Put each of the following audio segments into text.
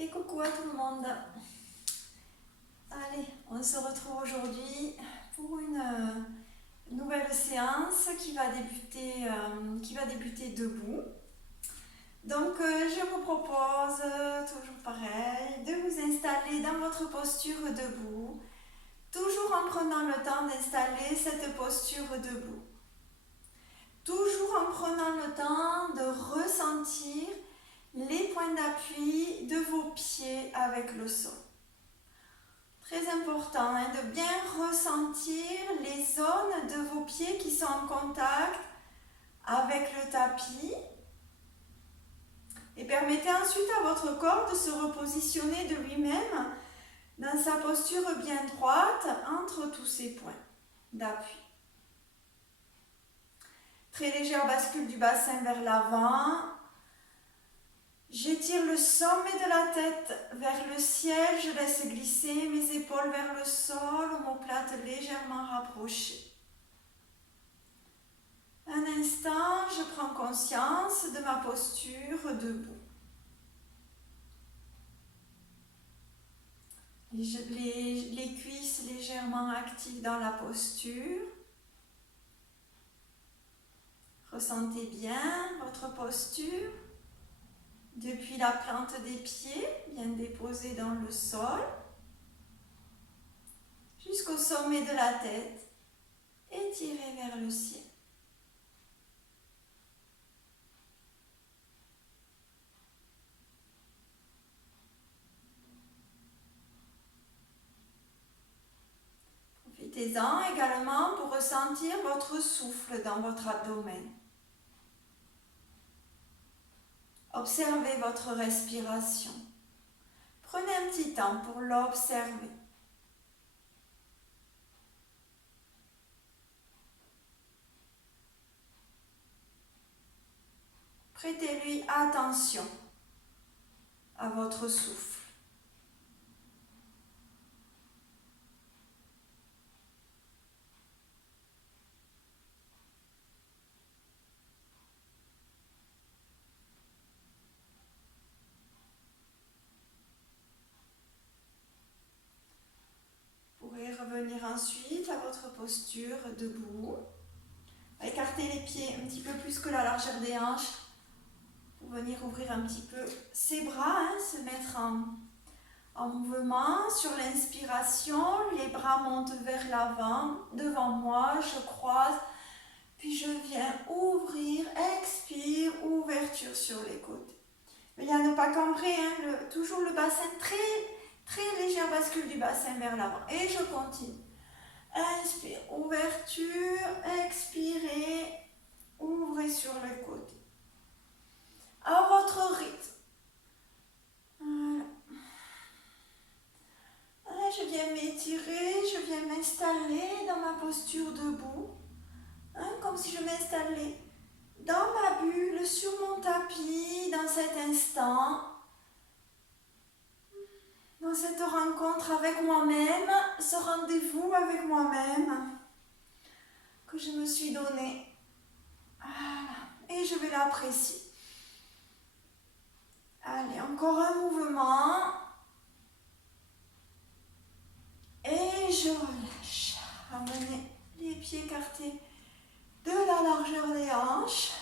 Et coucou à tout le monde. Allez, on se retrouve aujourd'hui pour une nouvelle séance qui va débuter debout. Donc je vous propose, toujours pareil, de vous installer dans votre posture debout, toujours en prenant le temps d'installer cette posture debout. Toujours en prenant le temps de ressentir les points d'appui de vos pieds avec le sol. Très important de bien ressentir les zones de vos pieds qui sont en contact avec le tapis. Et permettez ensuite à votre corps de se repositionner de lui-même dans sa posture bien droite entre tous ces points d'appui. Très légère bascule du bassin vers l'avant. J'étire le sommet de la tête vers le ciel, je laisse glisser mes épaules vers le sol, omoplate légèrement rapprochée. Un instant, je prends conscience de ma posture debout. Les cuisses légèrement actives dans la posture. Ressentez bien votre posture. Depuis la plante des pieds, bien déposée dans le sol, jusqu'au sommet de la tête, étirez vers le ciel. Profitez-en également pour ressentir votre souffle dans votre abdomen. Observez votre respiration. Prenez un petit temps pour l'observer. Prêtez-lui attention à votre souffle. Vous pourrez revenir ensuite à votre posture debout. Écartez les pieds un petit peu plus que la largeur des hanches pour venir ouvrir un petit peu ses bras, se mettre en mouvement. Sur l'inspiration, les bras montent vers l'avant, devant moi, je croise, puis je viens ouvrir, expire, ouverture sur les côtés. Mais à ne pas cambrer, toujours le bassin, très légère bascule du bassin vers l'avant. Et je continue. Inspire, ouverture, expirez, ouvrez sur les côtés. À votre rythme. Voilà. Je viens m'étirer, je viens m'installer dans ma posture debout. Comme si je m'installais dans ma bulle, sur mon tapis, dans cet instant. Dans cette rencontre avec moi-même, ce rendez-vous avec moi-même que je me suis donné. Voilà. Et je vais l'apprécier. Allez, encore un mouvement. Et je relâche. Ramenez les pieds écartés de la largeur des hanches.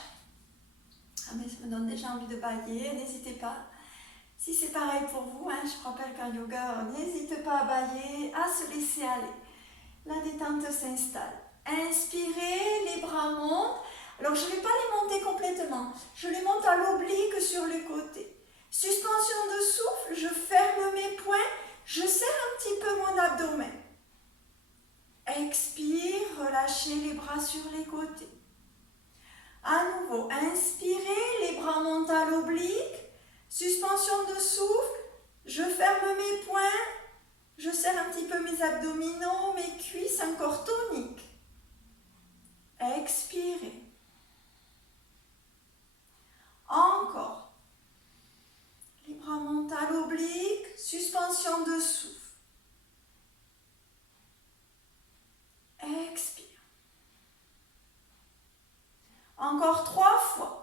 Mais ça me donne déjà envie de bâiller, n'hésitez pas. Si c'est pareil pour vous, je rappelle qu'en yoga, n'hésitez pas à bâiller, à se laisser aller. La détente s'installe. Inspirez, les bras montent. Alors je ne vais pas les monter complètement. Je les monte à l'oblique sur les côtés. Suspension de souffle, je ferme mes poings, je serre un petit peu mon abdomen. Expire, relâchez les bras sur les côtés. À nouveau, inspirez, les bras montent à l'oblique. Suspension de souffle, je ferme mes poings, je serre un petit peu mes abdominaux, mes cuisses, encore toniques. Expirez. Encore. Les bras montent à l'oblique, suspension de souffle. Expire. Encore 3 fois.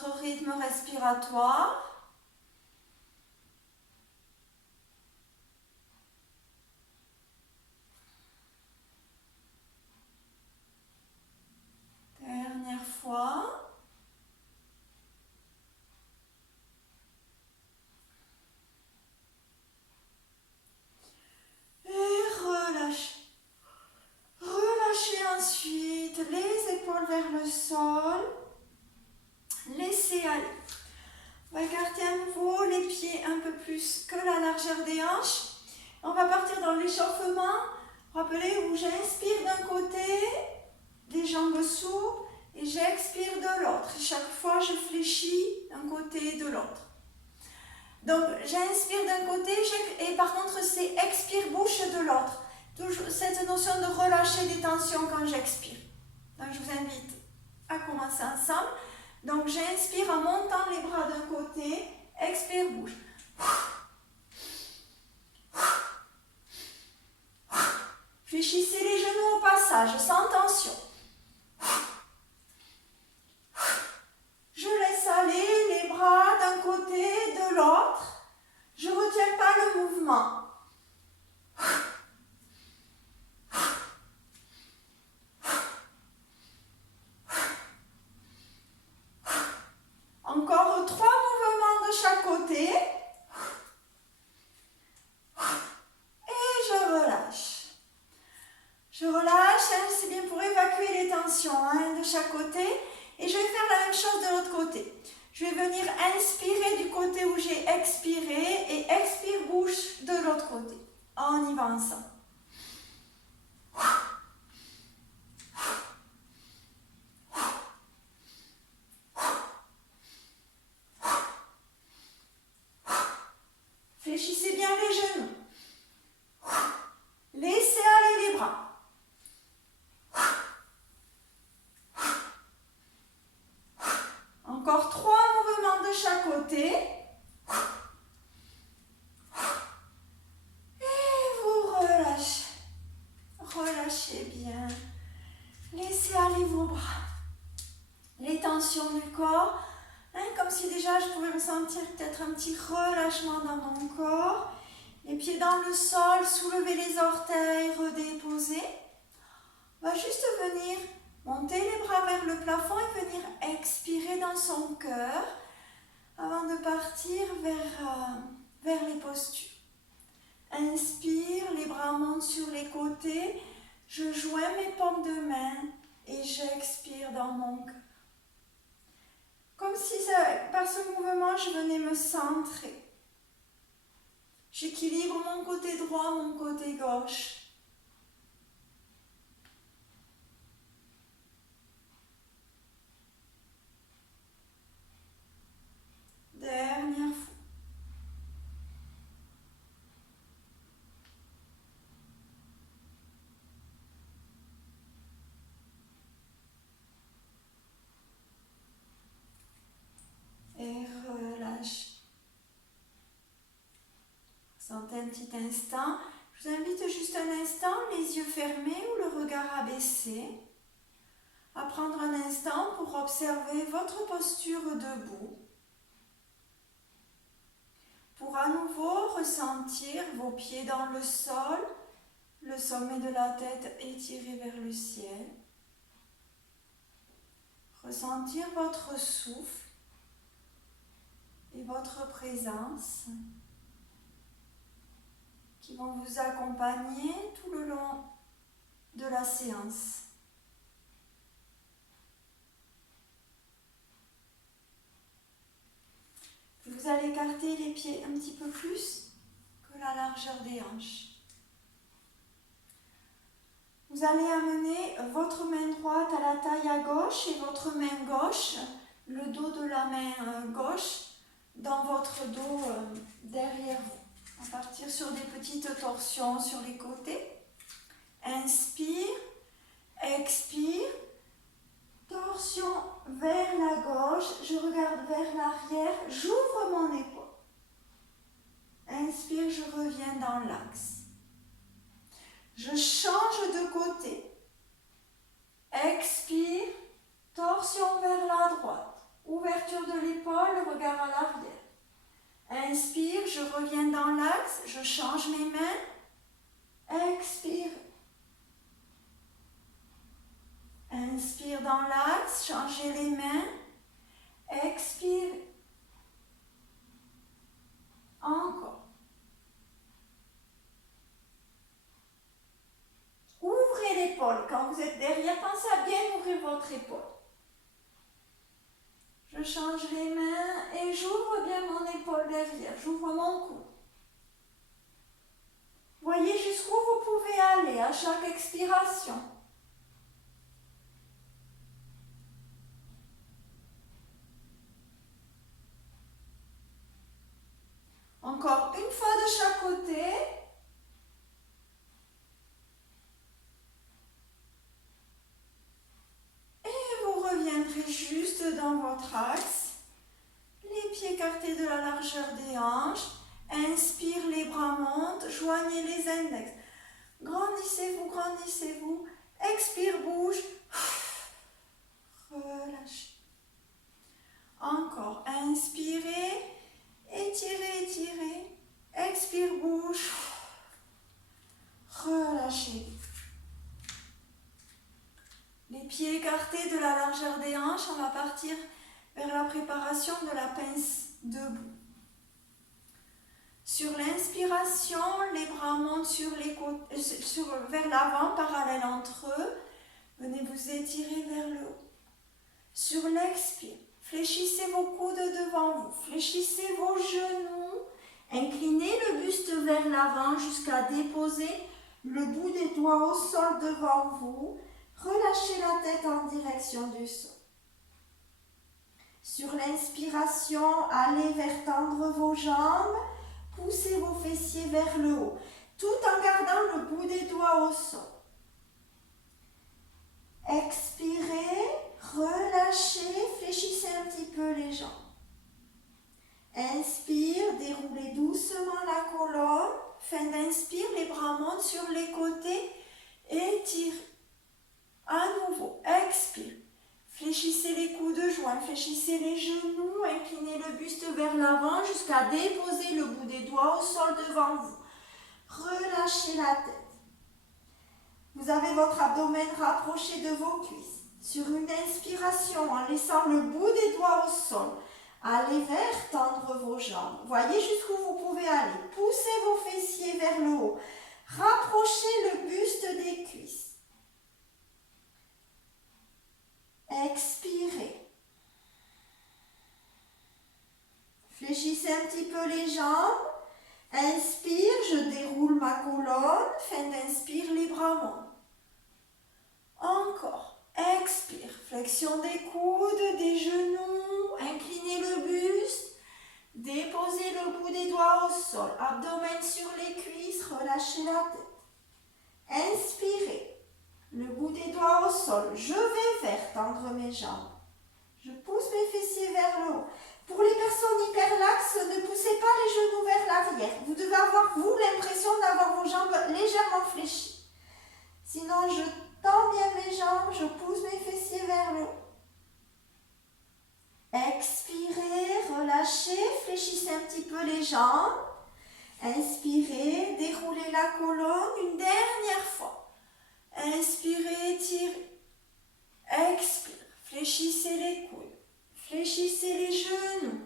votre rythme respiratoire. Dernière fois. Relâchez ensuite les épaules vers le sol. Laissez aller. On va écarter à nouveau les pieds un peu plus que la largeur des hanches. On va partir dans l'échauffement. Rappelez où j'inspire d'un côté, les jambes souples, et j'expire de l'autre. Chaque fois, je fléchis d'un côté et de l'autre. Donc, j'inspire d'un côté et par contre, c'est expire-bouche de l'autre. Toujours cette notion de relâcher des tensions quand j'expire. Donc, je vous invite à commencer ensemble. Donc, j'inspire en montant les bras d'un côté, expire-bouche. Fléchissez les genoux au passage, sans tension. Je laisse aller les bras d'un côté et de l'autre. Je ne retiens pas le mouvement. Encore 3 mouvements de chaque côté. Et je relâche. Je relâche, hein, c'est bien pour évacuer les tensions de chaque côté. Et je vais faire la même chose de l'autre côté. Je vais venir inspirer du côté où j'ai expiré et expire bouche de l'autre côté. On y va ensemble. Fléchissez bien les genoux. Laissez aller les bras. Encore 3 mouvements de chaque côté. Et vous relâchez. Relâchez bien. Laissez aller vos bras. Les tensions du corps. Comme si déjà je pouvais ressentir peut-être un petit relâchement dans mon corps. Les pieds dans le sol, soulevez les orteils, redéposer. On va juste venir monter les bras vers le plafond et venir expirer dans son cœur avant de partir vers les postures. Inspire, les bras montent sur les côtés. Je joins mes paumes de main et j'expire dans mon cœur. Comme si par ce mouvement, je venais me centrer. J'équilibre mon côté droit, mon côté gauche. Dernière fois. Et relâche. Sentez un petit instant. Je vous invite juste un instant, les yeux fermés ou le regard abaissé, à prendre un instant pour observer votre posture debout. Pour à nouveau ressentir vos pieds dans le sol, le sommet de la tête étiré vers le ciel. Ressentir votre souffle et votre présence qui vont vous accompagner tout le long de la séance. Vous allez écarter les pieds un petit peu plus que la largeur des hanches. Vous allez amener votre main droite à la taille à gauche et votre main gauche, le dos de la main gauche, dans votre dos derrière vous. On va partir sur des petites torsions sur les côtés. Inspire, expire, torsion vers la gauche, je regarde vers l'arrière, j'ouvre mon épaule. Inspire, je reviens dans l'axe. Je change de côté. Expire, torsion vers la droite, ouverture de le regard à l'arrière. Inspire, je reviens dans l'axe, je change mes mains. Expire. Inspire dans l'axe, changez les mains. Expire. Encore. Ouvrez l'épaule. Quand vous êtes derrière, pensez à bien ouvrir votre épaule. Je change les mains et j'ouvre bien mon épaule derrière. J'ouvre mon cou. Voyez jusqu'où vous pouvez aller à chaque expiration. Encore une fois de chaque côté. Et vous reviendrez juste dans votre axe. Les pieds écartés de la largeur des hanches. Inspire, les bras montent. Joignez les index. Grandissez-vous, grandissez-vous. Expire, bouge. Relâchez. Encore. Inspirez. Étirez, étirez. Expire, bouge. Relâchez. Les pieds écartés de la largeur des hanches, on va partir vers la préparation de la pince debout. Sur l'inspiration, les bras montent sur les côtés, vers l'avant, parallèles entre eux. Venez vous étirer vers le haut. Sur l'expire, fléchissez vos coudes devant vous, fléchissez vos genoux, inclinez le buste vers l'avant jusqu'à déposer le bout des doigts au sol devant vous. Relâchez la tête en direction du sol. Sur l'inspiration, allez vers tendre vos jambes, poussez vos fessiers vers le haut, tout en gardant le bout des doigts au sol. Expirez, relâchez, fléchissez un petit peu les jambes. Inspire, déroulez doucement la colonne. Fin d'inspire, les bras montent sur les côtés, étirez. À nouveau, expire. Fléchissez les coudes joints, fléchissez les genoux, inclinez le buste vers l'avant jusqu'à déposer le bout des doigts au sol devant vous. Relâchez la tête. Vous avez votre abdomen rapproché de vos cuisses. Sur une inspiration, en laissant le bout des doigts au sol, allez vers, tendre vos jambes. Voyez jusqu'où vous pouvez aller. Poussez vos fessiers vers le haut. Rapprochez le buste des cuisses. Expirez. Fléchissez un petit peu les jambes. Inspire, je déroule ma colonne. Fin d'inspire, les bras montent. Encore. Expire. Flexion des coudes, des genoux. Inclinez le buste. Déposez le bout des doigts au sol. Abdomen sur les cuisses. Relâchez la tête. Inspirez. Le bout des doigts au sol. Je vais vers, tendre mes jambes. Je pousse mes fessiers vers le haut. Pour les personnes hyperlaxes, ne poussez pas les genoux vers l'arrière. Vous devez avoir, vous, l'impression d'avoir vos jambes légèrement fléchies. Sinon, je tends bien mes jambes, je pousse mes fessiers vers le haut. Expirez, relâchez, fléchissez un petit peu les jambes. Inspirez, déroulez la colonne une dernière fois. Inspirez, étirez. Expire. Fléchissez les coudes. Fléchissez les genoux.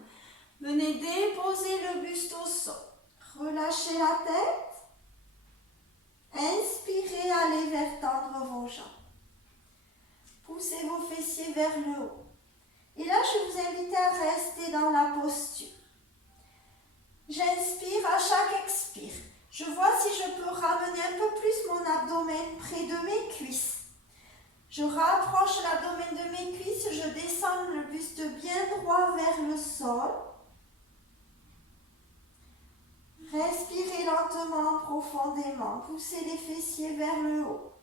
Venez déposer le buste au sol. Relâchez la tête. Inspirez, allez vers tendre vos jambes. Poussez vos fessiers vers le haut. Et là, je vous invite à rester dans la posture. J'inspire à chaque expire. Je vois si je peux ramener un peu plus mon abdomen près de mes cuisses. Je rapproche l'abdomen de mes cuisses, je descends le buste bien droit vers le sol. Respirez lentement, profondément. Poussez les fessiers vers le haut.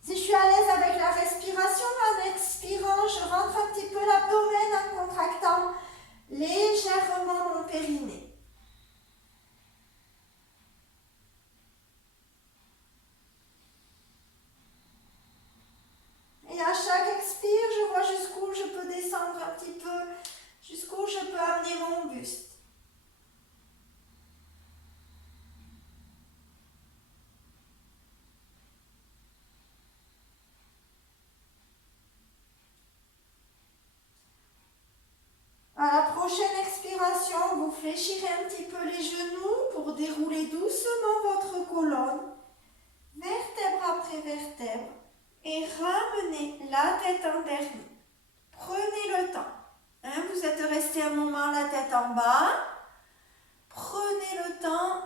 Si je suis à l'aise avec la respiration, en expirant, je rentre un petit peu l'abdomen en contractant légèrement mon périnée. Et à chaque prochaine expiration, vous fléchirez un petit peu les genoux pour dérouler doucement votre colonne, vertèbre après vertèbre, et ramenez la tête en dernier. Prenez le temps. Vous êtes resté un moment la tête en bas. Prenez le temps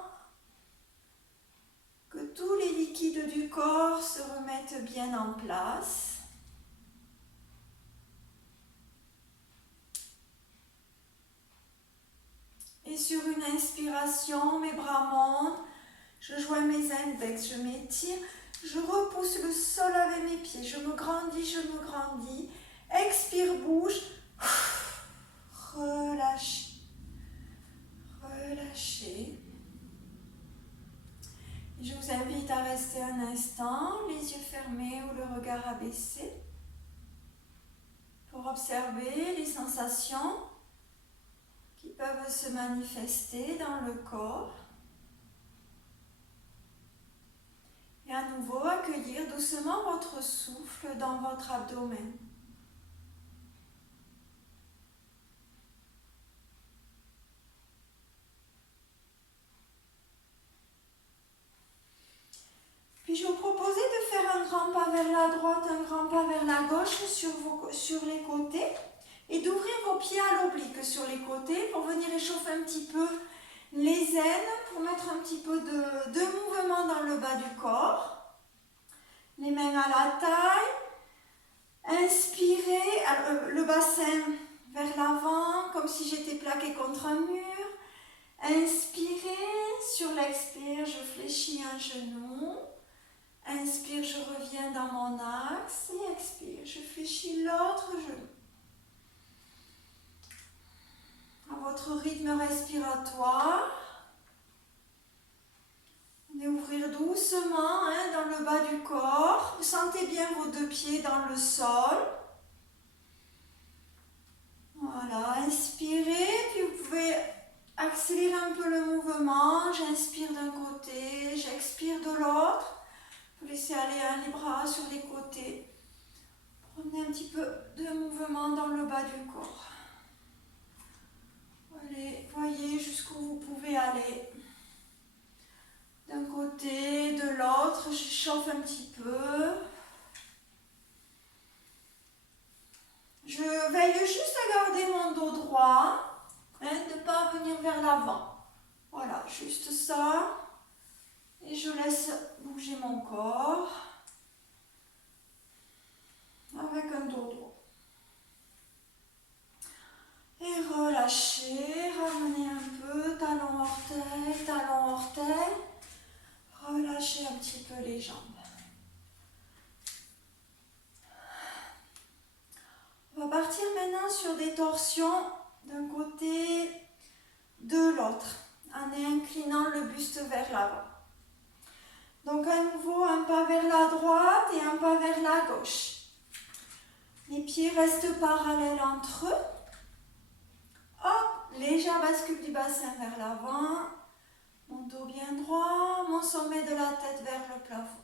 que tous les liquides du corps se remettent bien en place. Et sur une inspiration, mes bras montent, je joins mes index, je m'étire, je repousse le sol avec mes pieds, je me grandis, expire, bouge, relâchez, relâchez. Je vous invite à rester un instant, les yeux fermés ou le regard abaissé, pour observer les sensations qui peuvent se manifester dans le corps. Et à nouveau, accueillir doucement votre souffle dans votre abdomen. Puis je vous proposais de faire un grand pas vers la droite, un grand pas vers la gauche sur les côtés et d'ouvrir vos pieds à l'oblique sur les côtés pour venir échauffer un petit peu les aines, pour mettre un petit peu de mouvement dans le bas du corps. Les mains à la taille. Inspirez, le bassin vers l'avant, comme si j'étais plaqué contre un mur. Inspirez, sur l'expire, je fléchis un genou. Inspire, je reviens dans mon axe. Et expire, je fléchis l'autre genou. À votre rythme respiratoire. Et ouvrir doucement dans le bas du corps. Vous sentez bien vos deux pieds dans le sol. Voilà, inspirez, puis vous pouvez accélérer un peu le mouvement. J'inspire d'un côté, j'expire de l'autre. Vous laissez aller les bras sur les côtés. Prenez un petit peu de mouvement dans le bas du corps. Allez, voyez jusqu'où vous pouvez aller. D'un côté, de l'autre, je chauffe un petit peu. Je veille juste à garder mon dos droit, de ne pas venir vers l'avant. Voilà, juste ça. Et je laisse bouger mon corps avec un dos droit. Et relâchez, ramenez un peu, talon orteil, talon orteil. Relâchez un petit peu les jambes. On va partir maintenant sur des torsions d'un côté, de l'autre, en inclinant le buste vers l'avant. Donc à nouveau, un pas vers la droite et un pas vers la gauche. Les pieds restent parallèles entre eux. Hop, légère bascule du bassin vers l'avant. Mon dos bien droit, mon sommet de la tête vers le plafond.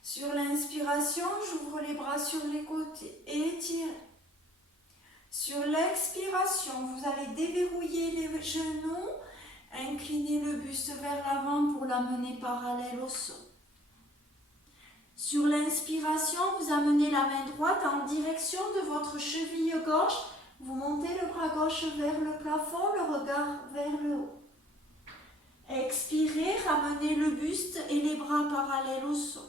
Sur l'inspiration, j'ouvre les bras sur les côtés, étirez. Sur l'expiration, vous allez déverrouiller les genoux, incliner le buste vers l'avant pour l'amener parallèle au sol. Sur l'inspiration, vous amenez la main droite en direction de votre cheville gauche. Vous montez le bras gauche vers le plafond, le regard vers le haut. Expirez, ramenez le buste et les bras parallèles au sol.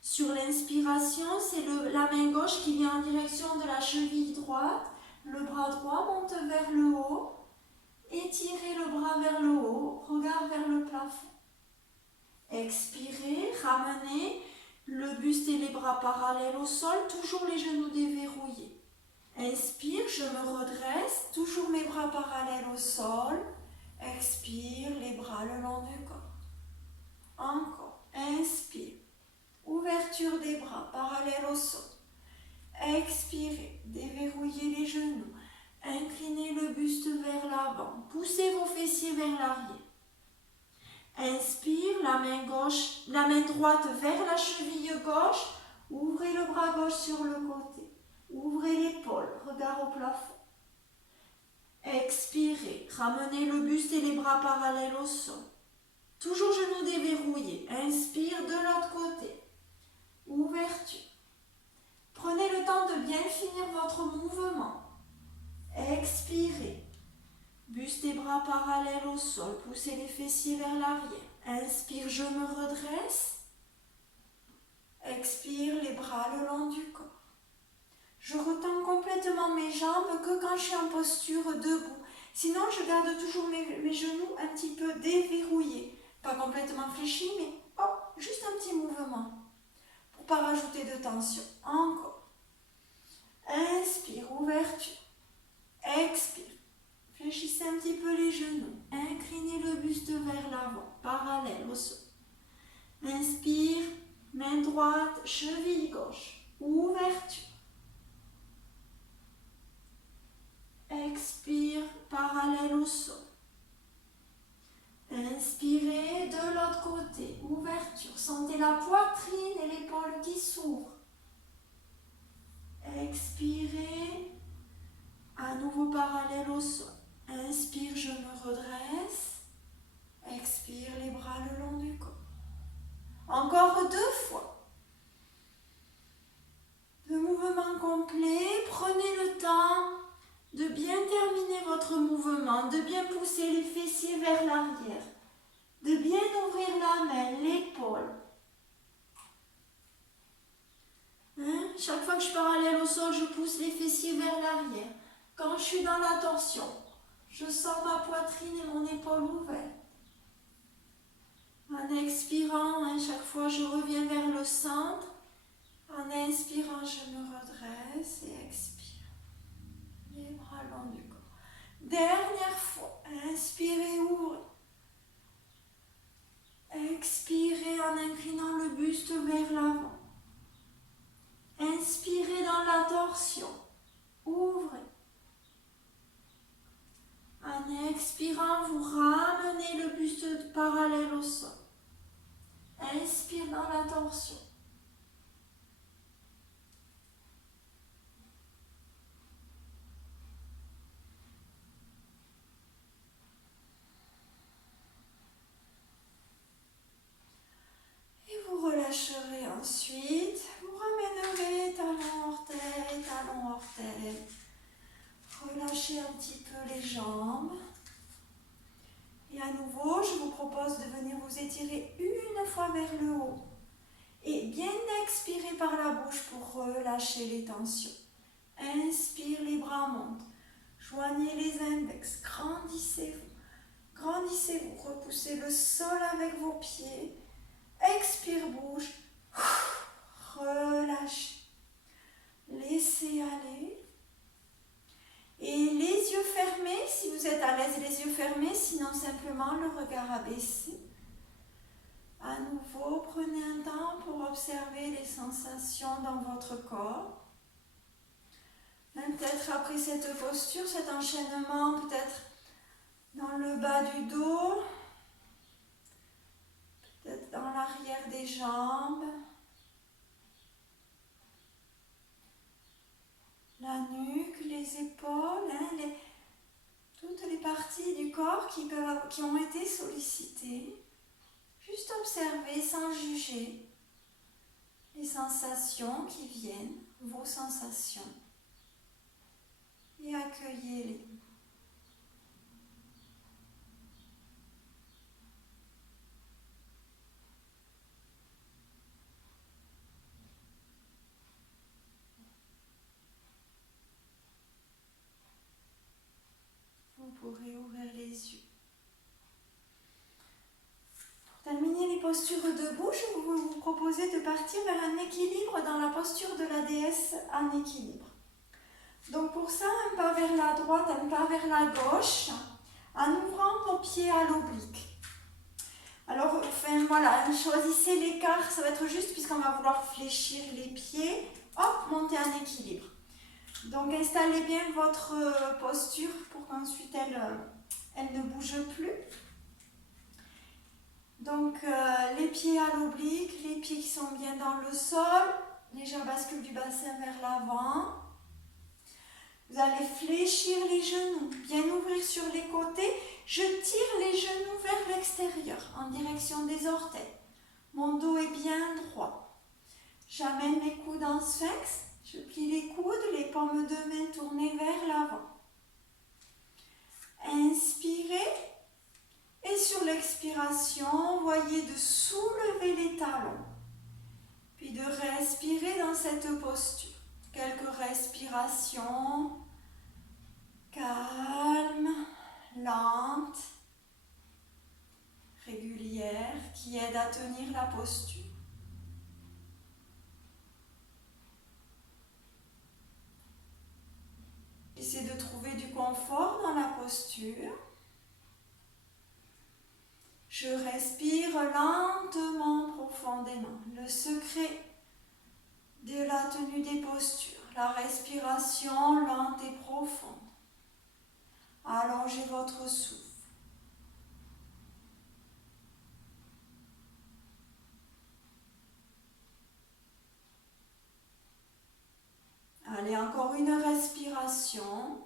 Sur l'inspiration, c'est la main gauche qui vient en direction de la cheville droite. Le bras droit monte vers le haut. Étirez le bras vers le haut, regard vers le plafond. Expirez, ramenez le buste et les bras parallèles au sol, toujours les genoux déverrouillés. Inspire, je me redresse, toujours mes bras parallèles au sol. Expire, les bras le long du corps. Encore, inspire. Ouverture des bras parallèles au sol. Expirez, déverrouillez les genoux. Inclinez le buste vers l'avant. Poussez vos fessiers vers l'arrière. Inspire, la main droite vers la cheville gauche. Ouvrez le bras gauche sur le côté. Ouvrez l'épaule, regard au plafond. Expirez. Ramenez le buste et les bras parallèles au sol. Toujours genoux déverrouillés. Inspire de l'autre côté. Ouverture. Prenez le temps de bien finir votre mouvement. Expirez. Buste et bras parallèles au sol. Poussez les fessiers vers l'arrière. Inspire, je me redresse. Expire, les bras le long du corps. Je retends complètement mes jambes que quand je suis en posture debout. Sinon, je garde toujours mes genoux un petit peu déverrouillés. Pas complètement fléchis, mais hop, juste un petit mouvement. Pour ne pas rajouter de tension. Encore. Inspire, ouverture. Expire. Fléchissez un petit peu les genoux. Inclinez le buste vers l'avant, parallèle au sol. Inspire, main droite, cheville gauche. Ouverture. Expire, parallèle au sol. Inspirez de l'autre côté. Ouverture. Sentez la poitrine et l'épaule qui s'ouvrent. Expirez. À nouveau parallèle au sol. Inspire, je me redresse. Expire, les bras le long du corps. Encore 2 fois. Le mouvement complet. Prenez le temps de bien terminer votre mouvement, de bien pousser les fessiers vers l'arrière, de bien ouvrir la main, l'épaule. Chaque fois que je suis parallèle au sol, je pousse les fessiers vers l'arrière. Quand je suis dans la torsion, je sens ma poitrine et mon épaule ouvertes. En expirant, chaque fois je reviens vers le centre. En inspirant, je me redresse et expire. Les bras longs du corps. Dernière fois, inspirez, ouvrez. Expirez en inclinant le buste vers l'avant. Inspirez dans la torsion. Ouvrez. En expirant, vous ramenez le buste parallèle au sol. Inspire dans la torsion. Et vous relâcherez ensuite. Vous ramènerez talon, orteil, talon, orteil. Relâchez un petit peu les jambes. Et à nouveau, je vous propose de venir vous étirer une fois vers le haut. Et bien expirer par la bouche pour relâcher les tensions. Inspire, les bras montent. Joignez les index. Grandissez-vous. Grandissez-vous. Repoussez le sol avec vos pieds. Expire, bouge. Relâchez. Laissez aller. Et les yeux fermés, si vous êtes à l'aise, les yeux fermés, sinon simplement le regard abaissé. À nouveau, prenez un temps pour observer les sensations dans votre corps. Même peut-être après cette posture, cet enchaînement, peut-être dans le bas du dos, peut-être dans l'arrière des jambes, la nuque, les épaules, toutes les parties du corps qui ont été sollicitées. Juste observer sans juger les sensations qui viennent, vos sensations, et accueillez-les. Vous pourrez ouvrir les yeux. Pour terminer les postures debout, je vais vous proposer de partir vers un équilibre dans la posture de la déesse en équilibre. Donc pour ça, un pas vers la droite, un pas vers la gauche, en ouvrant vos pieds à l'oblique. Alors, voilà, choisissez l'écart, ça va être juste puisqu'on va vouloir fléchir les pieds. Hop, montez en équilibre. Donc installez bien votre posture pour qu'ensuite elle ne bouge plus. Donc les pieds à l'oblique, les pieds qui sont bien dans le sol, légère bascule du bassin vers l'avant. Vous allez fléchir les genoux, bien ouvrir sur les côtés. Je tire les genoux vers l'extérieur, en direction des orteils. Mon dos est bien droit. J'amène mes coudes en sphinx. Je plie les coudes, les paumes de main tournées vers l'avant. Inspirez. Et sur l'expiration, voyez de soulever les talons. Puis de respirer dans cette posture. Quelques respirations calmes, lentes, régulières, qui aident à tenir la posture. Essayez de trouver du confort dans la posture. Je respire lentement, profondément. Le secret de la tenue des postures, la respiration lente et profonde. Allongez votre souffle. Allez, encore une respiration.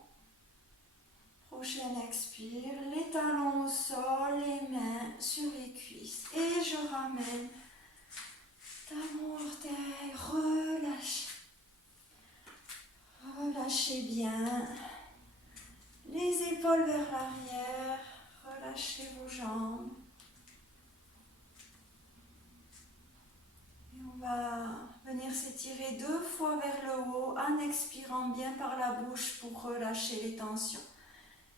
Prochaine expire, les talons au sol, les mains sur les cuisses. Et je ramène talons, orteils, relâchez. Relâchez bien. Les épaules vers l'arrière, relâchez vos jambes. Et on va venir s'étirer 2 fois vers le haut en expirant bien par la bouche pour relâcher les tensions.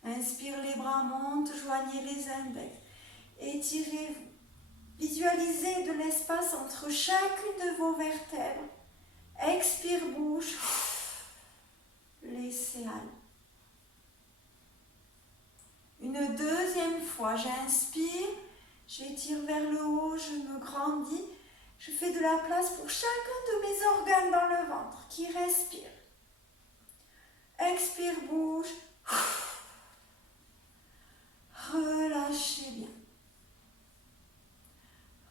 Inspire, les bras montent, joignez les index. Étirez-vous. Visualisez de l'espace entre chacune de vos vertèbres. Expire, bouge. Laissez aller. Une deuxième fois, j'inspire, j'étire vers le haut, je me grandis. Je fais de la place pour chacun de mes organes dans le ventre qui respire. Expire, bouge. Relâchez bien.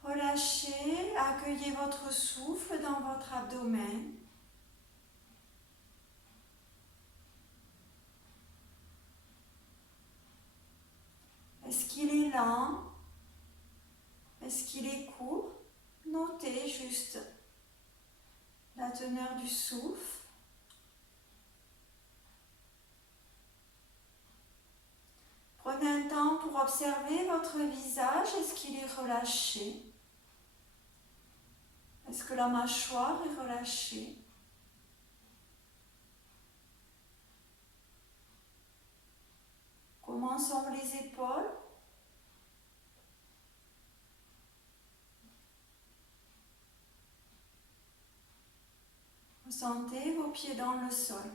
Relâchez, accueillez votre souffle dans votre abdomen. Est-ce qu'il est lent? Est-ce qu'il est court? Notez juste la teneur du souffle. Prenez un temps pour observer votre visage. Est-ce qu'il est relâché? Est-ce que la mâchoire est relâchée? Comment sont les épaules? Ressentez vos pieds dans le sol.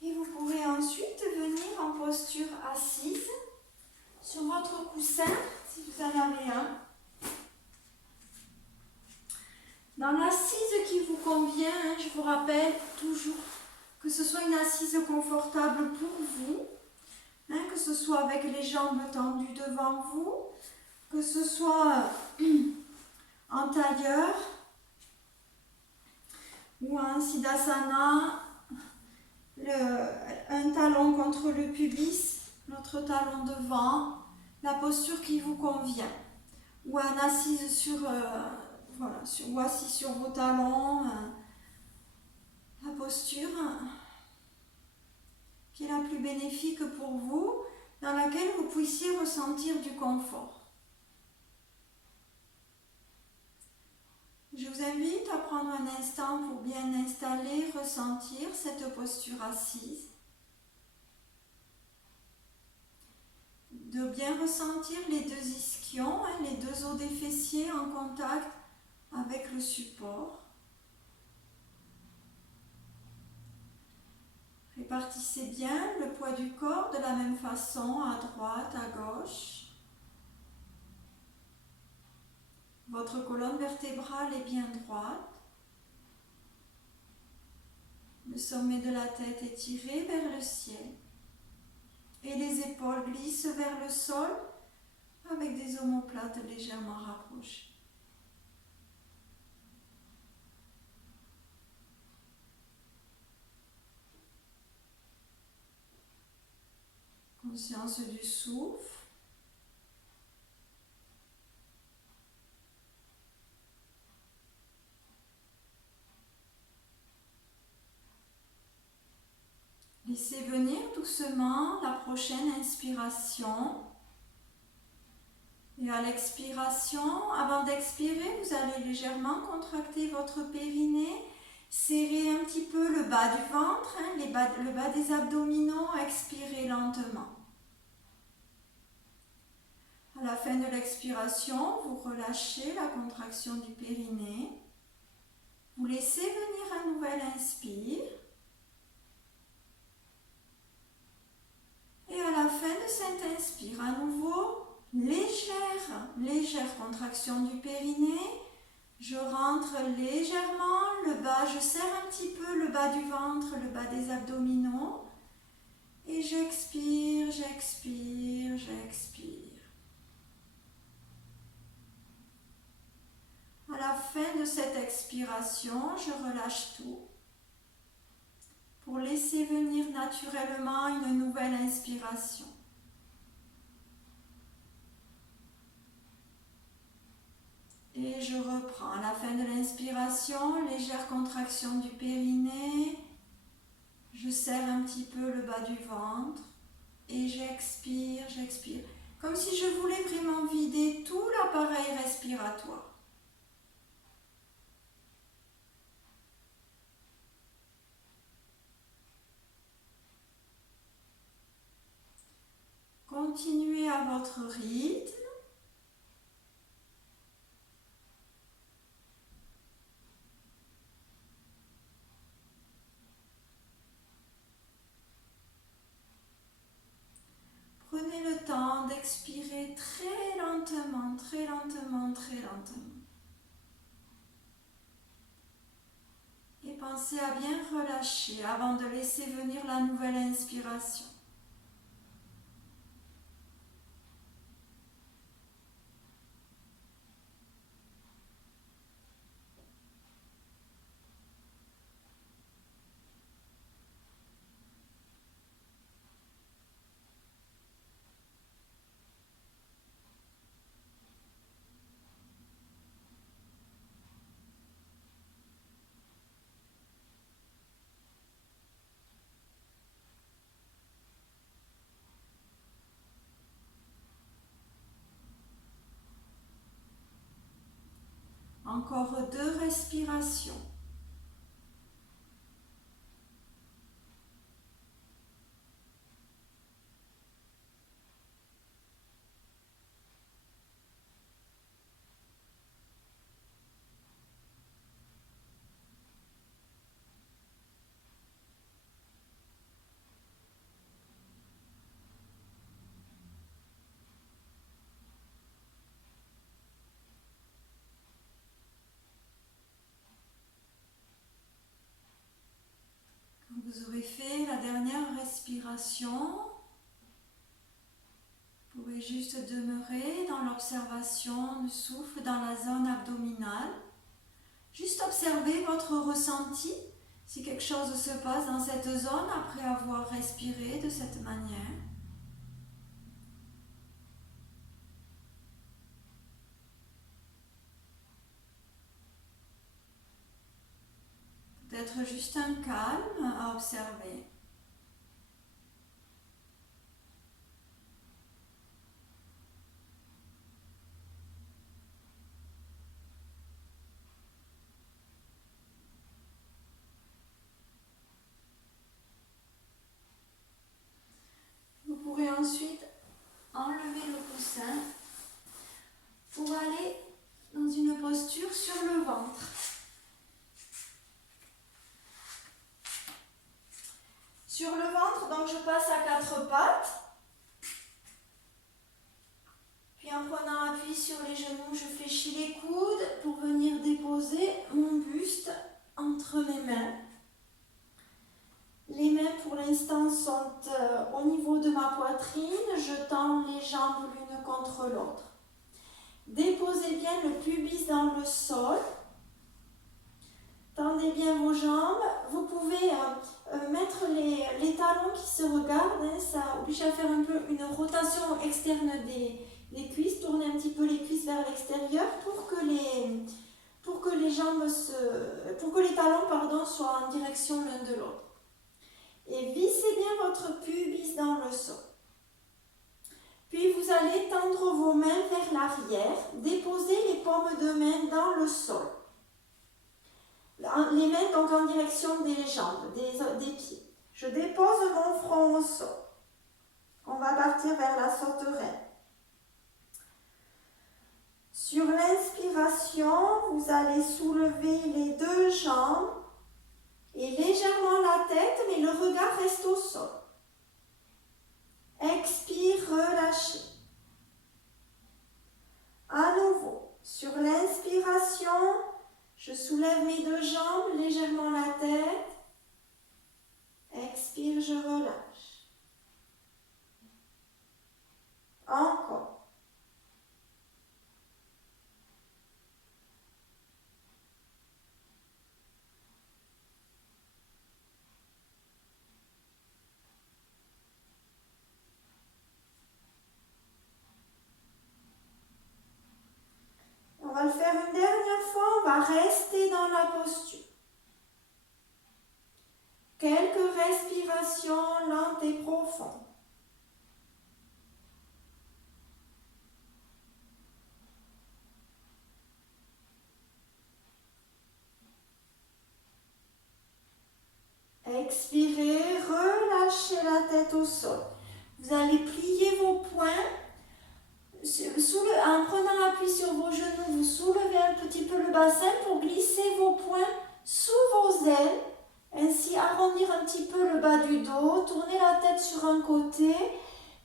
Et vous pourrez ensuite venir en posture assise sur votre coussin, si vous en avez un. Dans l'assise qui vous convient, je vous rappelle toujours que ce soit une assise confortable pour vous, que ce soit avec les jambes tendues devant vous, que ce soit en tailleur ou en siddhasana, un talon contre le pubis, l'autre talon devant, la posture qui vous convient, ou en assise ou assis sur vos talons, la posture qui est la plus bénéfique pour vous, dans laquelle vous puissiez ressentir du confort. Je vous invite à prendre un instant pour bien installer, ressentir cette posture assise. De bien ressentir les deux ischions, les deux os des fessiers en contact avec le support. Répartissez bien le poids du corps de la même façon, à droite, à gauche. Votre colonne vertébrale est bien droite. Le sommet de la tête est tiré vers le ciel. Et les épaules glissent vers le sol avec des omoplates légèrement rapprochées. Conscience du souffle. Laissez venir doucement la prochaine inspiration. Et à l'expiration, avant d'expirer, vous allez légèrement contracter votre périnée. Serrez un petit peu le bas du ventre, le bas des abdominaux. Expirez lentement. À la fin de l'expiration, vous relâchez la contraction du périnée. Vous laissez venir un nouvel inspire. Et à la fin de cet inspire, à nouveau, légère contraction du périnée. Je rentre légèrement le bas, je serre un petit peu le bas du ventre, le bas des abdominaux. Et j'expire, j'expire, j'expire. À la fin de cette expiration, je relâche tout pour laisser venir naturellement une nouvelle inspiration. Et je reprends. À la fin de l'inspiration, légère contraction du périnée. Je serre un petit peu le bas du ventre. Et j'expire, j'expire. Comme si je voulais vraiment vider tout l'appareil respiratoire. Continuez à votre rythme. Prenez le temps d'expirer très lentement, très lentement, très lentement. Et pensez à bien relâcher avant de laisser venir la nouvelle inspiration. Encore 2 respirations. Vous aurez fait la dernière respiration. Vous pouvez juste demeurer dans l'observation du souffle dans la zone abdominale. Juste observer votre ressenti, si quelque chose se passe dans cette zone après avoir respiré de cette manière. Peut-être juste un calme à observer. Vous pourrez ensuite enlever le coussin pour aller dans une posture sur le ventre. Sur le ventre, donc je passe à 4 pattes. Puis en prenant appui sur les genoux, je fléchis les coudes pour venir déposer mon buste entre mes mains. Les mains pour l'instant sont au niveau de ma poitrine, je tends les jambes l'une contre l'autre. Déposez bien le pubis dans le sol. Tendez bien vos jambes. Vous pouvez mettre mettre les talons qui se regardent, hein, ça oblige à faire un peu une rotation externe des cuisses, tourner un petit peu les cuisses vers l'extérieur pour que les talons soient en direction l'un de l'autre. Et vissez bien votre pubis dans le sol. Puis vous allez tendre vos mains vers l'arrière, déposer les paumes de main dans le sol. Les mains donc en direction des jambes, des pieds. Je dépose mon front au sol. On va partir vers la sauterelle. Sur l'inspiration, vous allez soulever les deux jambes et légèrement la tête, mais le regard reste au sol. Expire, relâchez. À nouveau, sur l'inspiration, je soulève mes deux jambes, légèrement la tête. Expire, je relâche. Encore. On va le faire une dernière fois, on va rester dans la posture. Quelques respirations lentes et profondes. Expirez, relâchez la tête au sol. Vous allez plier vos poings. En prenant appui sur vos genoux, vous soulevez un petit peu le bassin pour glisser vos poings sous vos ailes. Ainsi, arrondir un petit peu le bas du dos, tourner la tête sur un côté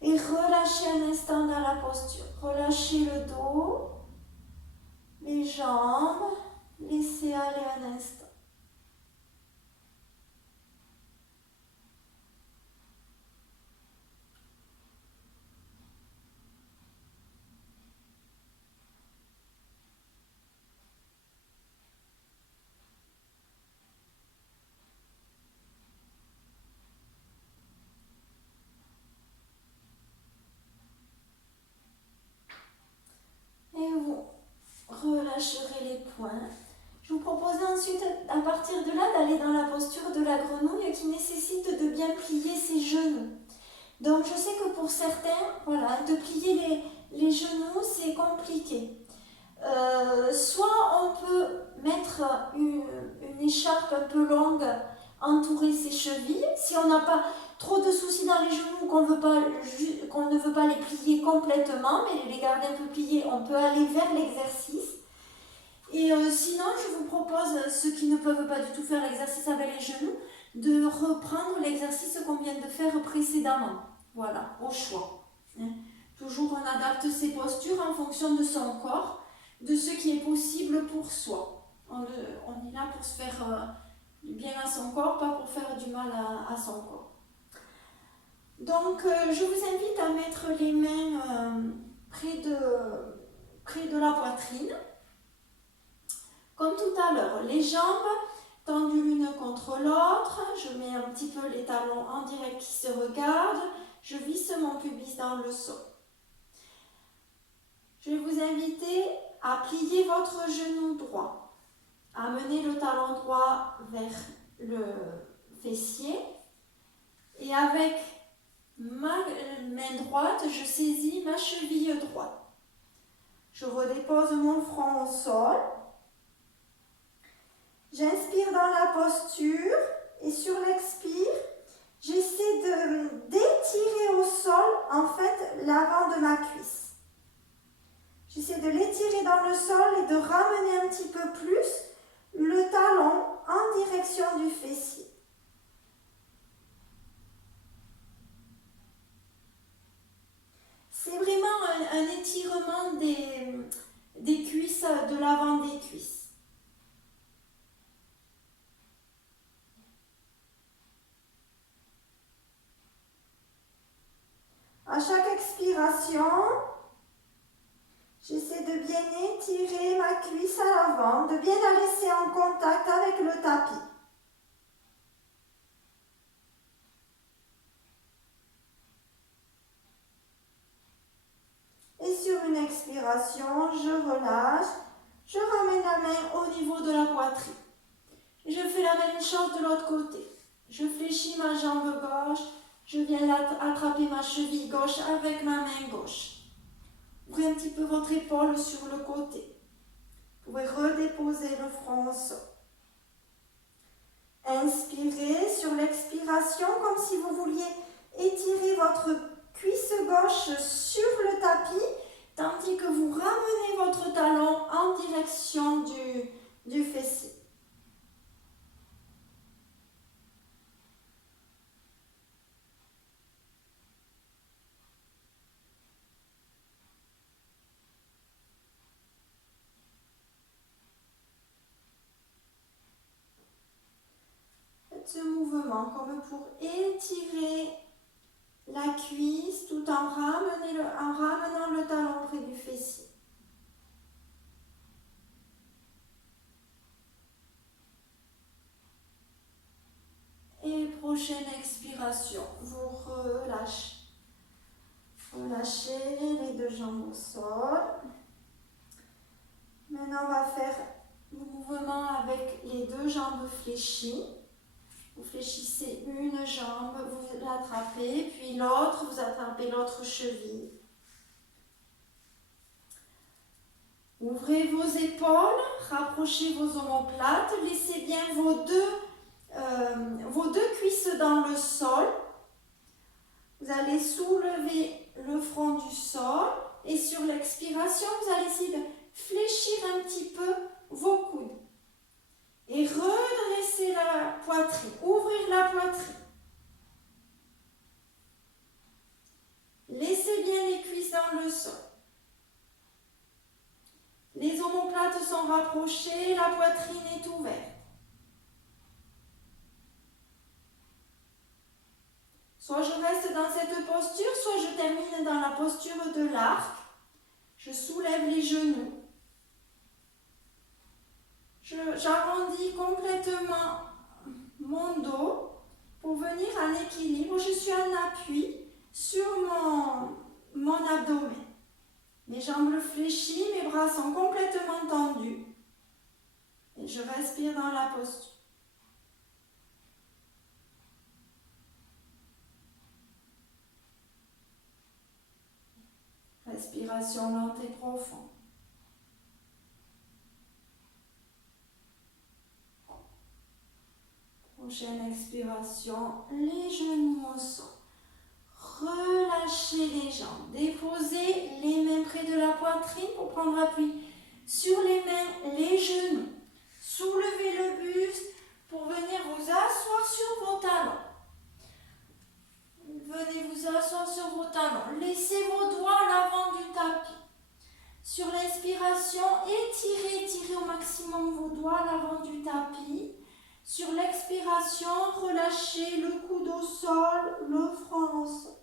et relâchez un instant dans la posture. Relâchez le dos, les jambes, laissez aller un instant. Et vous relâcherez les poings. Je vous propose ensuite, à partir de là, d'aller dans la posture de la grenouille qui nécessite de bien plier ses genoux. Donc je sais que pour certains, voilà, de plier les genoux, c'est compliqué. Soit on peut mettre une écharpe un peu longue, entourer ses chevilles. Si on n'a pas trop de soucis dans les genoux, qu'on ne veut pas les plier complètement, mais les garder un peu pliés, on peut aller vers l'exercice. Et sinon, je vous propose, ceux qui ne peuvent pas du tout faire l'exercice avec les genoux, de reprendre l'exercice qu'on vient de faire précédemment. Voilà, au choix. Toujours on adapte ses postures en fonction de son corps, de ce qui est possible pour soi. On est là pour se faire du bien à son corps, pas pour faire du mal à son corps. Donc, je vous invite à mettre les mains près de la poitrine. Comme tout à l'heure, les jambes tendues l'une contre l'autre. Je mets un petit peu les talons en direct qui se regardent. Je visse mon pubis dans le sol. Je vais vous inviter à plier votre genou droit. Amener le talon droit vers le fessier. Et avec ma main droite, je saisis ma cheville droite. Je redépose mon front au sol. J'inspire dans la posture et sur l'expire, j'essaie d'étirer au sol en fait l'avant de ma cuisse. J'essaie de l'étirer dans le sol et de ramener un petit peu plus le talon en direction du fessier. C'est vraiment un étirement des cuisses, de l'avant des cuisses. À chaque expiration, j'essaie de bien étirer ma cuisse à l'avant, de bien la laisser en contact avec le tapis. expiration, je relâche. Je ramène la main au niveau de la poitrine. Je fais la même chose de l'autre côté. Je fléchis ma jambe gauche. Je viens attraper ma cheville gauche avec ma main gauche. Ouvrez un petit peu votre épaule sur le côté. Vous pouvez redéposer le front au sol. Inspirez sur l'expiration comme si vous vouliez étirer votre cuisse gauche sur le tapis, tandis que vous ramenez votre talon en direction du fessier. Faites ce mouvement comme pour étirer la cuisse tout en ramenant le talon près du fessier. Et prochaine expiration, vous relâchez. Relâchez les deux jambes au sol. Maintenant, on va faire le mouvement avec les deux jambes fléchies. Vous fléchissez une jambe, vous l'attrapez, puis l'autre, vous attrapez l'autre cheville. Ouvrez vos épaules, rapprochez vos omoplates, laissez bien vos deux cuisses dans le sol. Vous allez soulever le front du sol et sur l'expiration, vous allez essayer de fléchir un petit peu vos coudes. Et redresser la poitrine, ouvrir la poitrine. Laissez bien les cuisses dans le sol. Les omoplates sont rapprochées, la poitrine est ouverte. Soit je reste dans cette posture, soit je termine dans la posture de l'arc. Je soulève les genoux. J'arrondis complètement mon dos pour venir en équilibre. Je suis en appui sur mon abdomen. Mes jambes fléchies, mes bras sont complètement tendus. Et je respire dans la posture. Respiration lente et profonde. Prochaine expiration, les genoux au sol. Relâchez les jambes. Déposez les mains près de la poitrine pour prendre appui sur les mains, les genoux. Soulevez le buste pour venir vous asseoir sur vos talons. Venez vous asseoir sur vos talons. Laissez vos doigts à l'avant du tapis. Sur l'inspiration, étirez au maximum vos doigts à l'avant du tapis. Sur l'expiration, relâchez le coude au sol, le front au sol.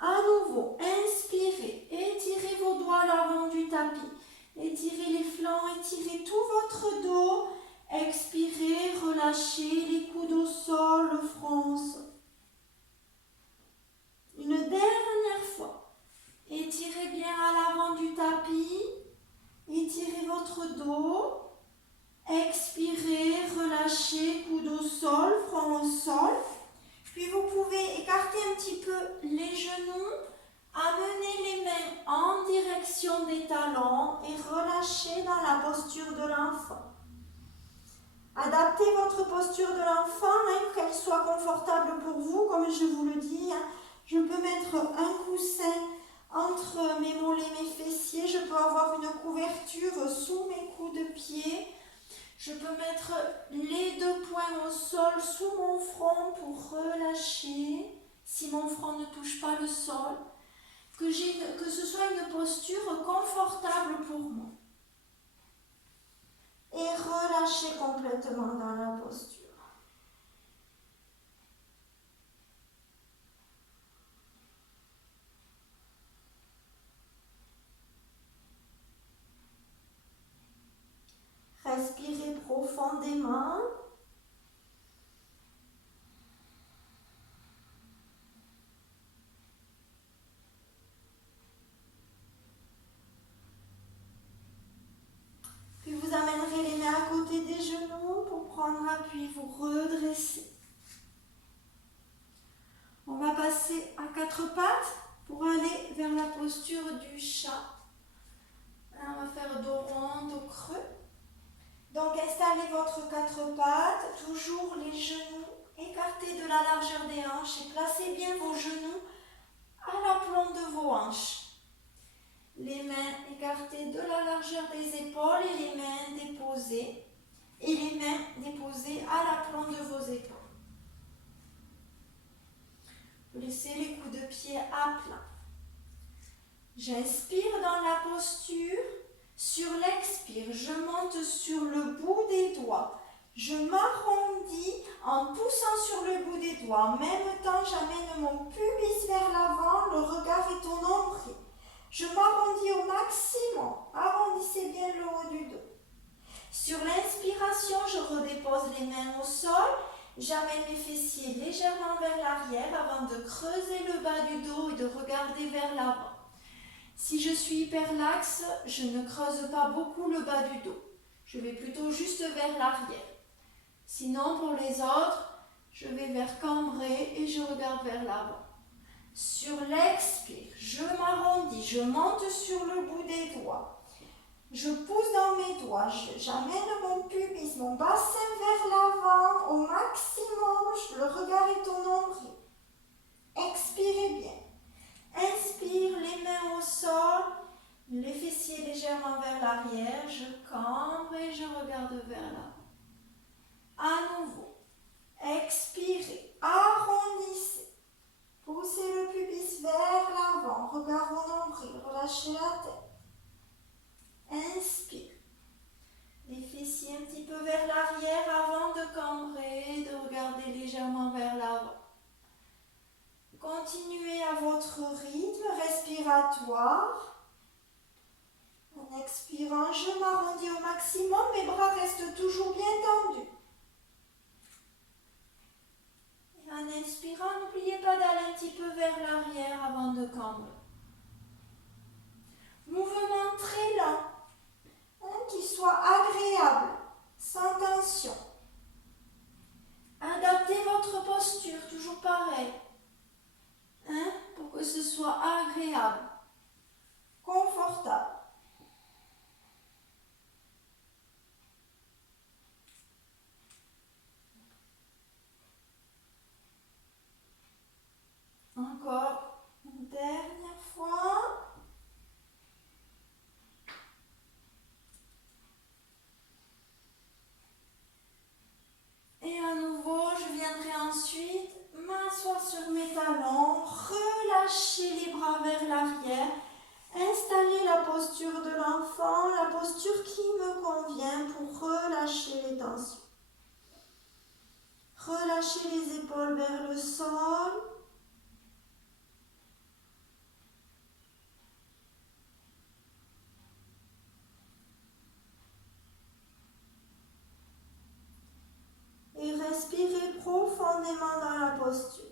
À nouveau, inspirez, étirez vos doigts à l'avant du tapis. Étirez les flancs, étirez tout votre dos. Expirez, relâchez les coudes au sol, le front au sol. Une dernière fois. Étirez bien à l'avant du tapis. Étirez votre dos. Expirez, relâchez, coude au sol, front au sol. Puis vous pouvez écarter un petit peu les genoux, amener les mains en direction des talons et relâcher dans la posture de l'enfant. Adaptez votre posture de l'enfant, qu'elle soit confortable pour vous, comme je vous le dis. Je peux mettre un coussin entre mes mollets et mes fessiers. Je peux avoir une couverture sous mes coups de pied. Je peux mettre les deux poings au sol sous mon front pour relâcher, si mon front ne touche pas le sol, que ce soit une posture confortable pour moi. Et relâchez complètement dans la posture. Respirez profondément. puis vous redressez. On va passer à quatre pattes pour aller vers la posture du chat. Là, on va faire dos rond, dos creux. Donc installez votre quatre pattes, toujours les genoux écartés de la largeur des hanches et placez bien vos genoux à l'aplomb de vos hanches. Les mains écartées de la largeur des épaules et les mains déposées. Et les mains déposées à l'aplomb de vos épaules. Vous laissez les coups de pied à plat. J'inspire dans la posture. Sur l'expire, je monte sur le bout des doigts. Je m'arrondis en poussant sur le bout des doigts. En même temps, j'amène mon pubis vers l'avant. Le regard est au nombril. Je m'arrondis au maximum. Arrondissez bien le haut du dos. Sur l'inspiration, je redépose les mains au sol. J'amène mes fessiers légèrement vers l'arrière avant de creuser le bas du dos et de regarder vers l'avant. Si je suis hyperlaxe, je ne creuse pas beaucoup le bas du dos. Je vais plutôt juste vers l'arrière. Sinon, pour les autres, je vais vers cambré et je regarde vers l'avant. Sur l'expire, je m'arrondis, je monte sur le bout des doigts. Je pousse dans mes doigts, j'amène mon pubis, mon bassin vers l'avant au maximum. Le regard est au nombril. Expirez bien. Inspire, les mains au sol, les fessiers légèrement vers l'arrière. Je cambre et je regarde vers l'avant. À nouveau, expirez, arrondissez. Poussez le pubis vers l'avant, regard au nombril, relâchez la tête. Inspire. Les fessiers un petit peu vers l'arrière avant de cambrer, de regarder légèrement vers l'avant. Continuez à votre rythme respiratoire. En expirant, je m'arrondis au maximum, mes bras restent toujours bien tendus. Et en inspirant, n'oubliez pas d'aller un petit peu vers l'arrière avant de cambrer. Mouvement très lent. Qui soit agréable, sans tension. Adaptez votre posture, toujours pareil, pour que ce soit agréable, confortable. Encore une dernière fois. Et à nouveau, je viendrai ensuite m'asseoir sur mes talons, relâcher les bras vers l'arrière, installer la posture de l'enfant, la posture qui me convient pour relâcher les tensions. Relâchez les épaules vers le sol. Et respirez profondément dans la posture.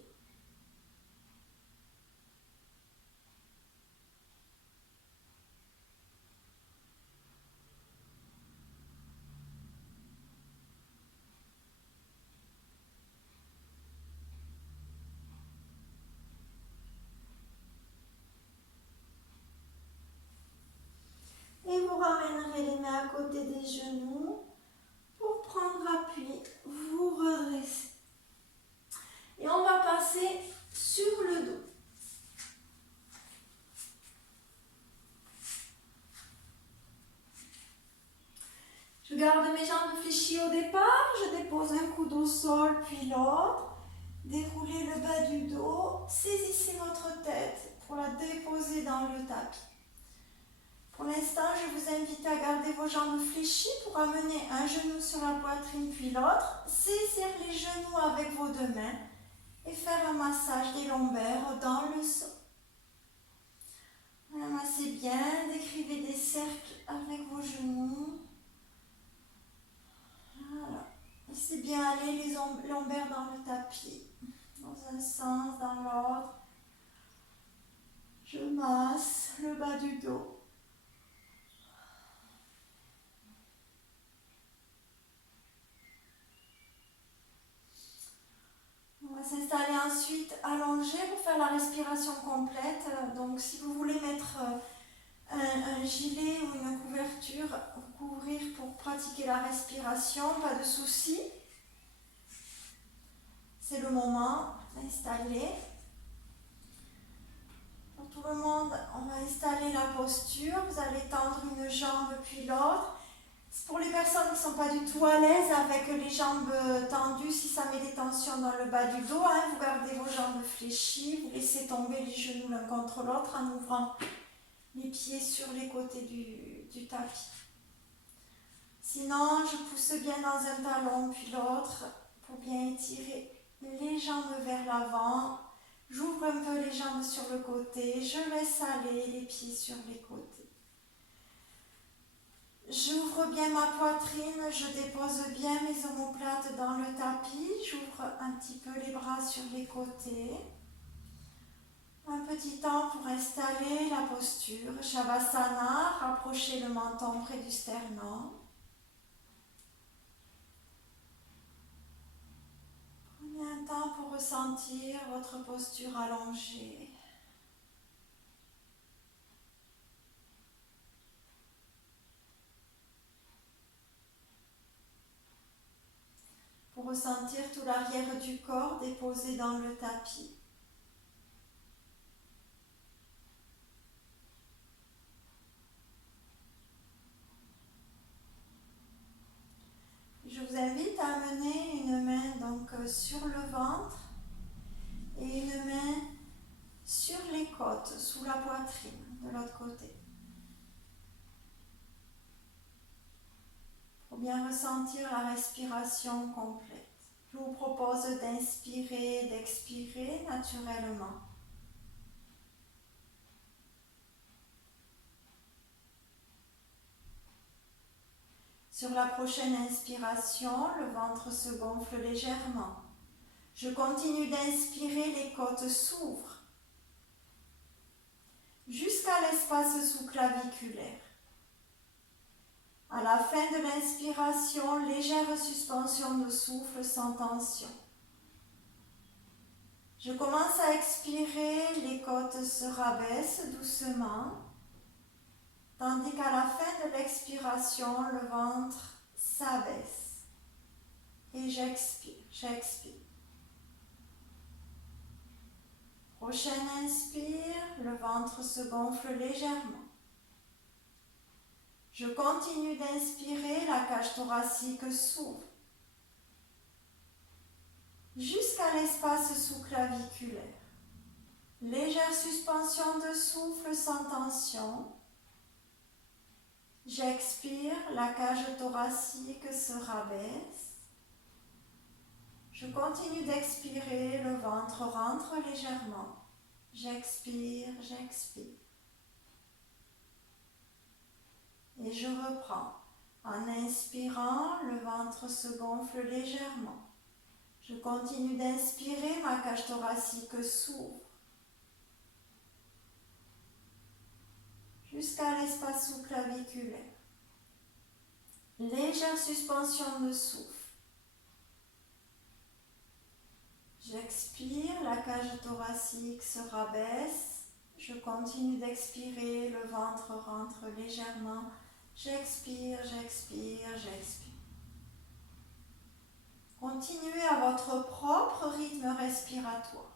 Et vous ramènerez les mains à côté des genoux. Pour prendre appui, vous redressez. Et on va passer sur le dos. Je garde mes jambes fléchies au départ, je dépose un coude au sol puis l'autre. Déroulez le bas du dos, saisissez votre tête pour la déposer dans le tapis. Pour l'instant, je vous invite à garder vos jambes fléchies pour amener un genou sur la poitrine puis l'autre. Saisir les genoux avec vos deux mains et faire un massage des lombaires dans le sol. Ramassez bien, décrivez des cercles avec vos genoux. Voilà. Laissez bien aller les lombaires dans le tapis, dans un sens, dans l'autre. Je masse le bas du dos. va s'installer ensuite allongé pour faire la respiration complète. Donc si vous voulez mettre un gilet ou une couverture, vous couvrir pour pratiquer la respiration, pas de souci. C'est le moment d'installer. Pour tout le monde, on va installer la posture. Vous allez tendre une jambe puis l'autre. Pour les personnes qui ne sont pas du tout à l'aise avec les jambes tendues, si ça met des tensions dans le bas du dos, vous gardez vos jambes fléchies, vous laissez tomber les genoux l'un contre l'autre en ouvrant les pieds sur les côtés du tapis. Sinon, je pousse bien dans un talon puis l'autre pour bien étirer les jambes vers l'avant. J'ouvre un peu les jambes sur le côté, je laisse aller les pieds sur les côtés. J'ouvre bien ma poitrine, je dépose bien mes omoplates dans le tapis, j'ouvre un petit peu les bras sur les côtés. Un petit temps pour installer la posture. Shavasana, rapprochez le menton près du sternum. Prenez un temps pour ressentir votre posture allongée. Pour ressentir tout l'arrière du corps déposé dans le tapis. Je vous invite à amener une main donc sur le ventre et une main sur les côtes, sous la poitrine, de l'autre côté. Pour bien ressentir la respiration complète. Je vous propose d'inspirer, d'expirer naturellement. Sur la prochaine inspiration, le ventre se gonfle légèrement. Je continue d'inspirer, les côtes s'ouvrent jusqu'à l'espace sous-claviculaire. À la fin de l'inspiration, légère suspension de souffle sans tension. Je commence à expirer, les côtes se rabaissent doucement, tandis qu'à la fin de l'expiration, le ventre s'abaisse. Et j'expire, j'expire. Prochaine inspire, le ventre se gonfle légèrement. Je continue d'inspirer, la cage thoracique s'ouvre jusqu'à l'espace sous-claviculaire. Légère suspension de souffle sans tension. J'expire, la cage thoracique se rabaisse. Je continue d'expirer, le ventre rentre légèrement. J'expire, j'expire. Et je reprends. En inspirant, le ventre se gonfle légèrement. Je continue d'inspirer, ma cage thoracique s'ouvre jusqu'à l'espace sous-claviculaire. Légère suspension de souffle. J'expire, la cage thoracique se rabaisse. Je continue d'expirer, le ventre rentre légèrement. J'expire, j'expire, j'expire. Continuez à votre propre rythme respiratoire.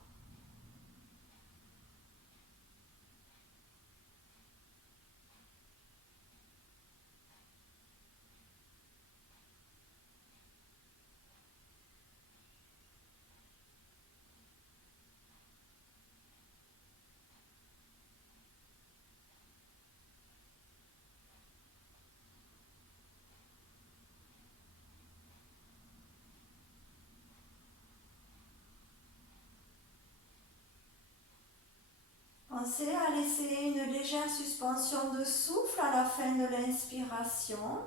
Pensez à laisser une légère suspension de souffle à la fin de l'inspiration.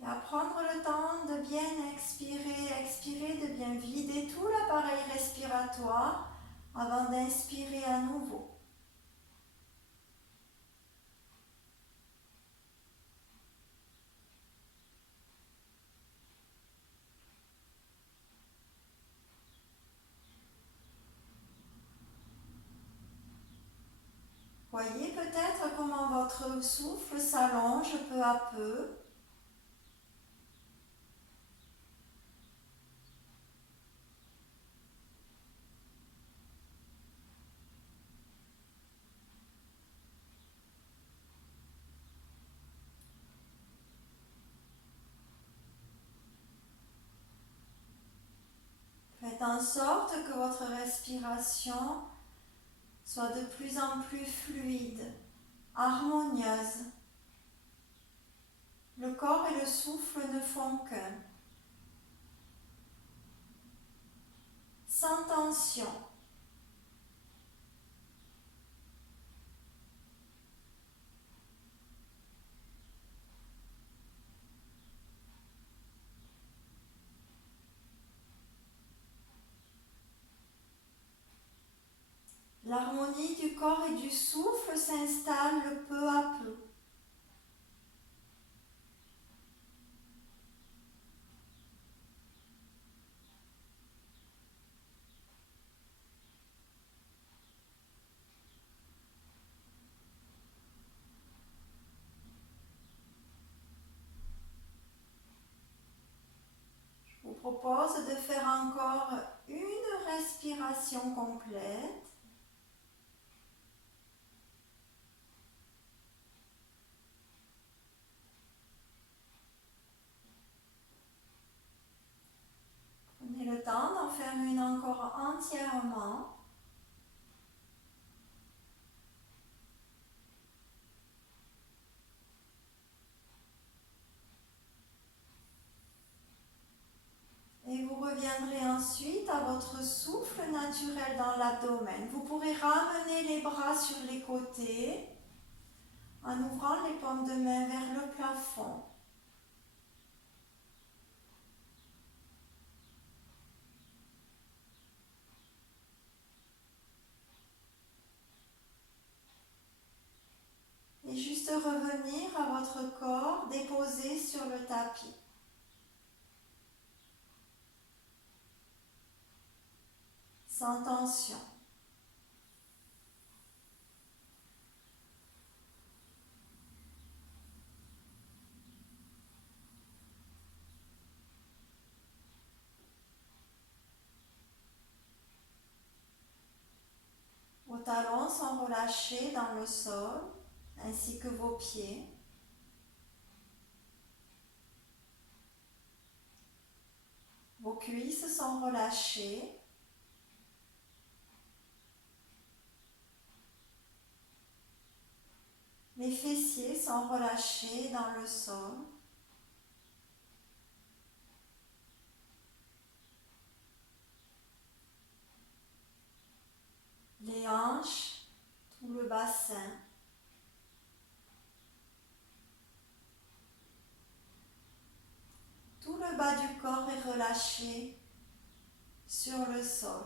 Et à prendre le temps de bien expirer, de bien vider tout l'appareil respiratoire avant d'inspirer à nouveau. Voyez peut-être comment votre souffle s'allonge peu à peu. Faites en sorte que votre respiration soit de plus en plus fluide, harmonieuse. Le corps et le souffle ne font qu'un. Sans tension. L'harmonie du corps et du souffle s'installe peu à peu. Je vous propose de faire encore une respiration complète. Prenez le temps d'en faire une encore entièrement. Et vous reviendrez ensuite à votre souffle naturel dans l'abdomen. Vous pourrez ramener les bras sur les côtés en ouvrant les paumes de main vers le plafond. Et juste revenir à votre corps déposé sur le tapis. Sans tension. Vos talons sont relâchés dans le sol, ainsi que vos pieds. Vos cuisses sont relâchées. Les fessiers sont relâchés dans le sol. Les hanches, tout le bassin. Tout le bas du corps est relâché sur le sol.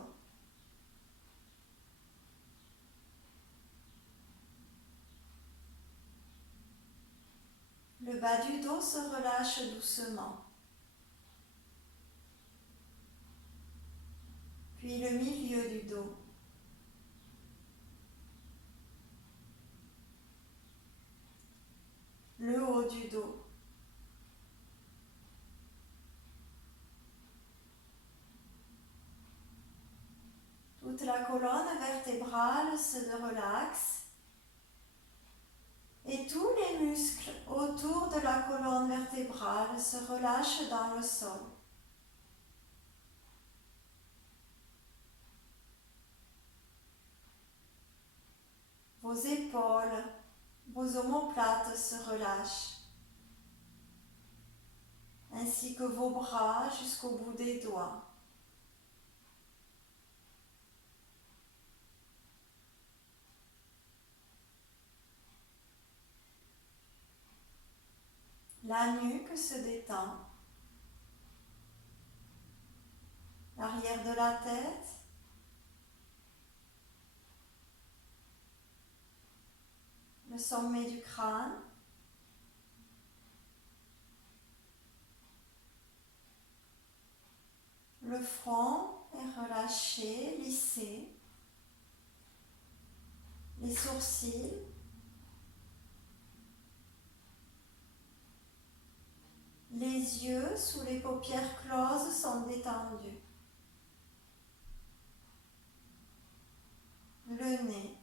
Le bas du dos se relâche doucement. Puis le milieu du dos. Le haut du dos. Toute la colonne vertébrale se relaxe et tous les muscles autour de la colonne vertébrale se relâchent dans le sol. Vos épaules, vos omoplates se relâchent, ainsi que vos bras jusqu'au bout des doigts. La nuque se détend, l'arrière de la tête, le sommet du crâne, le front est relâché, lissé, les sourcils, les yeux sous les paupières closes sont détendus, le nez,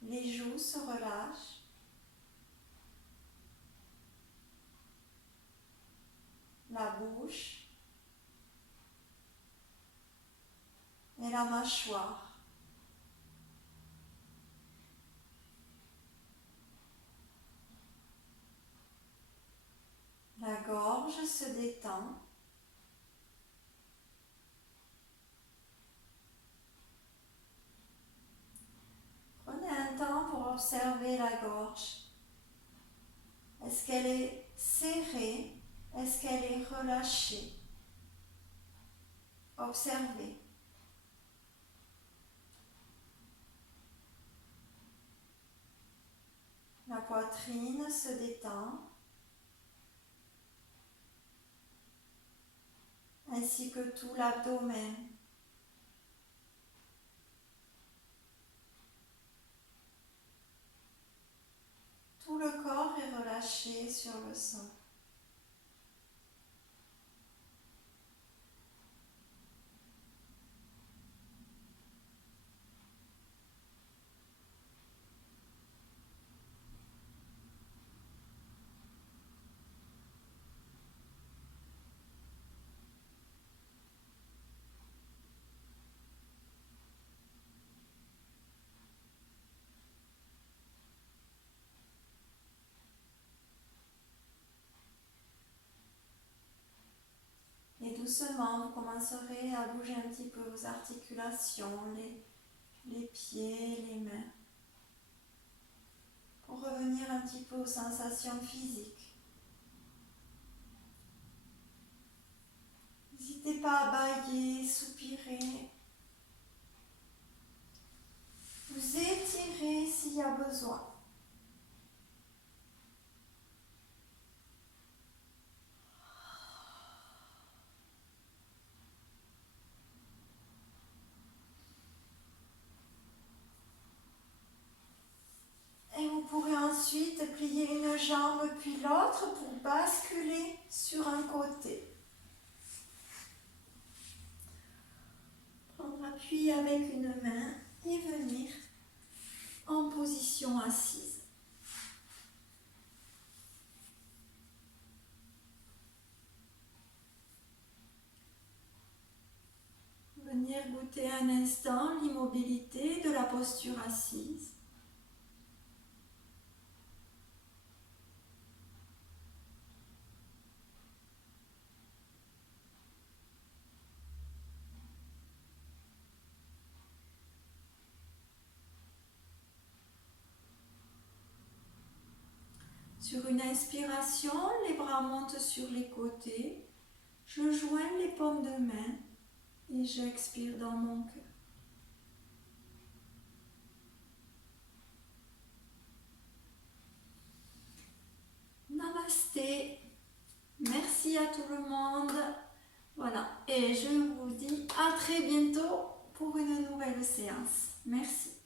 les joues se relâchent, la bouche et la mâchoire. La gorge se détend. Prenez un temps pour observer la gorge. Est-ce qu'elle est serrée? Est-ce qu'elle est relâchée? Observez. La poitrine se détend, ainsi que tout l'abdomen. Tout le corps est relâché sur le sol. Et doucement, vous commencerez à bouger un petit peu vos articulations, les pieds, les mains, pour revenir un petit peu aux sensations physiques. N'hésitez pas à bâiller, soupirer. Vous étirez s'il y a besoin. Et vous pourrez ensuite plier une jambe puis l'autre pour basculer sur un côté. Prendre appui avec une main et venir en position assise. Venir goûter un instant l'immobilité de la posture assise. Sur une inspiration, les bras montent sur les côtés. Je joins les paumes de main et j'expire dans mon cœur. Namasté. Merci à tout le monde. Voilà. Et je vous dis à très bientôt pour une nouvelle séance. Merci.